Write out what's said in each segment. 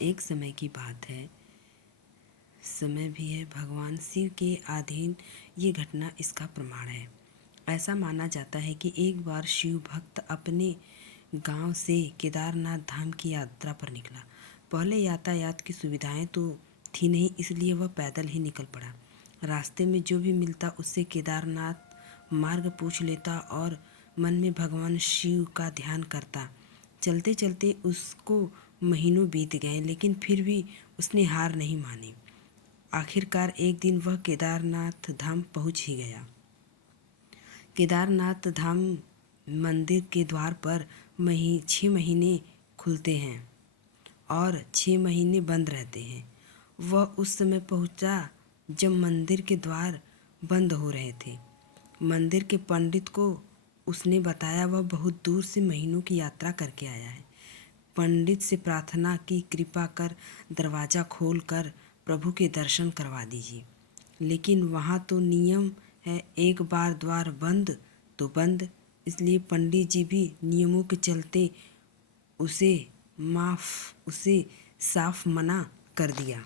एक समय की बात है, समय भी है, भगवान शिव के अधीन ये घटना इसका प्रमाण है। ऐसा माना जाता है कि एक बार शिव भक्त अपने गांव से केदारनाथ धाम की यात्रा पर निकला। पहले यातायात की सुविधाएं तो थी नहीं, इसलिए वह पैदल ही निकल पड़ा। रास्ते में जो भी मिलता उससे केदारनाथ मार्ग पूछ लेता और मन में भगवान शिव का ध्यान करता। चलते चलते उसको महीनों बीत गए, लेकिन फिर भी उसने हार नहीं मानी। आखिरकार एक दिन वह केदारनाथ धाम पहुंच ही गया। केदारनाथ धाम मंदिर के द्वार पर 6 महीने खुलते हैं और 6 महीने बंद रहते हैं। वह उस समय पहुंचा जब मंदिर के द्वार बंद हो रहे थे। मंदिर के पंडित को उसने बताया वह बहुत दूर से महीनों की यात्रा करके आया है। पंडित से प्रार्थना की, कृपा कर दरवाज़ा खोल कर प्रभु के दर्शन करवा दीजिए। लेकिन वहाँ तो नियम है, एक बार द्वार बंद तो बंद। इसलिए पंडित जी भी नियमों के चलते उसे उसे साफ मना कर दिया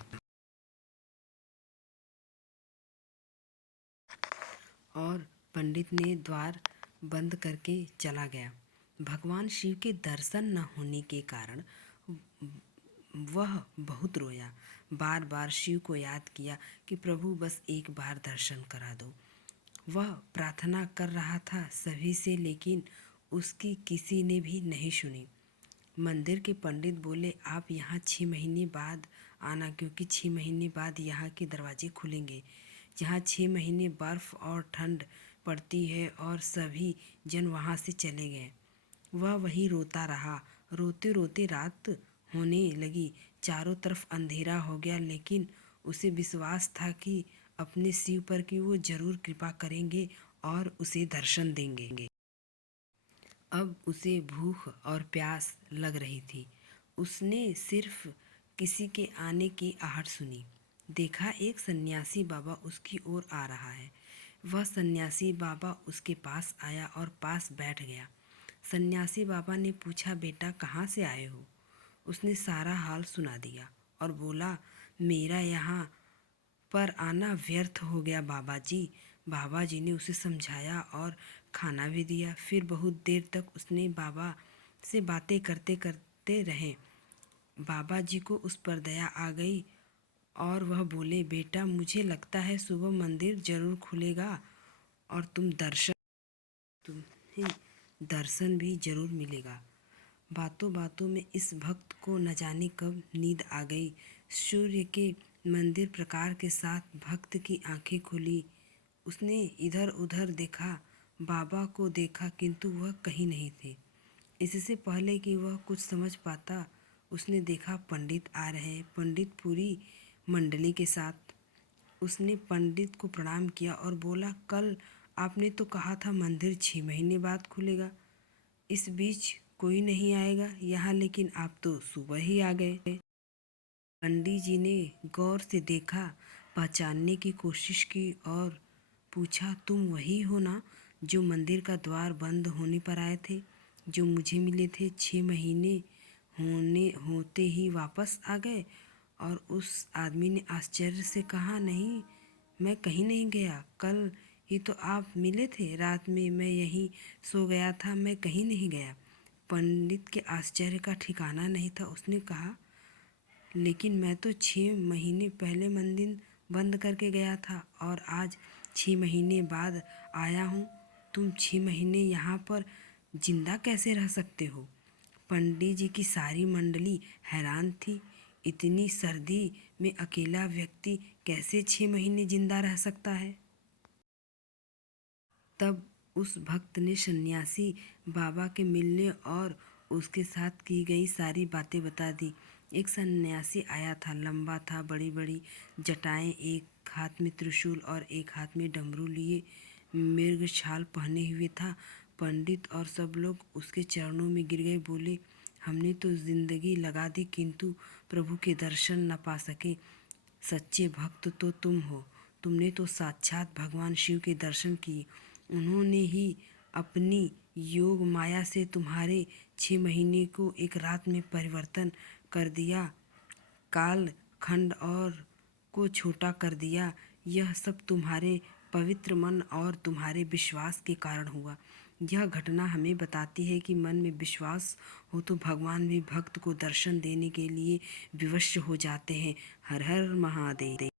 और पंडित ने द्वार बंद करके चला गया। भगवान शिव के दर्शन न होने के कारण वह बहुत रोया। बार बार शिव को याद किया कि प्रभु बस एक बार दर्शन करा दो। वह प्रार्थना कर रहा था सभी से, लेकिन उसकी किसी ने भी नहीं सुनी। मंदिर के पंडित बोले, आप यहाँ 6 महीने बाद आना, क्योंकि 6 महीने बाद यहाँ के दरवाजे खुलेंगे। जहाँ 6 महीने बर्फ़ और ठंड पड़ती है और सभी जन वहाँ से चले गए। वह वहीं रोता रहा। रोते रोते रात होने लगी, चारों तरफ अंधेरा हो गया, लेकिन उसे विश्वास था कि अपने शिव पर कि वो जरूर कृपा करेंगे और उसे दर्शन देंगे। अब उसे भूख और प्यास लग रही थी। उसने सिर्फ किसी के आने की आहट सुनी। देखा एक सन्यासी बाबा उसकी ओर आ रहा है। वह सन्यासी बाबा उसके पास आया और पास बैठ गया। सन्यासी बाबा ने पूछा, बेटा कहाँ से आए हो? उसने सारा हाल सुना दिया और बोला, मेरा यहाँ पर आना व्यर्थ हो गया बाबा जी। बाबा जी ने उसे समझाया और खाना भी दिया। फिर बहुत देर तक उसने बाबा से बातें करते करते रहे। बाबा जी को उस पर दया आ गई और वह बोले, बेटा मुझे लगता है सुबह मंदिर जरूर खुलेगा और तुम्हें दर्शन भी जरूर मिलेगा। बातों बातों में इस भक्त को न जाने कब नींद आ गई। सूर्य के मंदिर प्रकार के साथ भक्त की आंखें खुली। उसने इधर उधर देखा, बाबा को देखा, किंतु वह कहीं नहीं थे। इससे पहले कि वह कुछ समझ पाता, उसने देखा पंडित आ रहे हैं, पंडित पूरी मंडली के साथ। उसने पंडित को प्रणाम किया और बोला, कल आपने तो कहा था मंदिर 6 महीने बाद खुलेगा, इस बीच कोई नहीं आएगा यहाँ, लेकिन आप तो सुबह ही आ गए। पंडित जी ने गौर से देखा, पहचानने की कोशिश की और पूछा, तुम वही हो ना जो मंदिर का द्वार बंद होने पर आए थे, जो मुझे मिले थे? 6 महीने होने होते ही वापस आ गए? और उस आदमी ने आश्चर्य से कहा, नहीं, मैं कहीं नहीं गया। कल ही तो आप मिले थे, रात में मैं यहीं सो गया था, मैं कहीं नहीं गया। पंडित के आश्चर्य का ठिकाना नहीं था। उसने कहा, लेकिन मैं तो 6 महीने पहले मंदिर बंद करके गया था और आज 6 महीने बाद आया हूँ। तुम 6 महीने यहाँ पर जिंदा कैसे रह सकते हो? पंडित जी की सारी मंडली हैरान थी। इतनी सर्दी में अकेला व्यक्ति कैसे 6 महीने जिंदा रह सकता है? तब उस भक्त ने सन्यासी बाबा के मिलने और उसके साथ की गई सारी बातें बता दी। एक सन्यासी आया था, लंबा था, बड़ी बड़ी जटाएं, एक हाथ में त्रिशूल और एक हाथ में डमरू लिए मृग छाल पहने हुए था। पंडित और सब लोग उसके चरणों में गिर गए। बोले, हमने तो जिंदगी लगा दी किंतु प्रभु के दर्शन न पा सके। सच्चे भक्त तो तुम हो। तुमने तो साक्षात भगवान शिव के दर्शन किए। उन्होंने ही अपनी योग माया से तुम्हारे 6 महीने को एक रात में परिवर्तन कर दिया। काल खंड और को छोटा कर दिया। यह सब तुम्हारे पवित्र मन और तुम्हारे विश्वास के कारण हुआ। यह घटना हमें बताती है कि मन में विश्वास हो तो भगवान भी भक्त को दर्शन देने के लिए विवश हो जाते हैं। हर हर महादेव।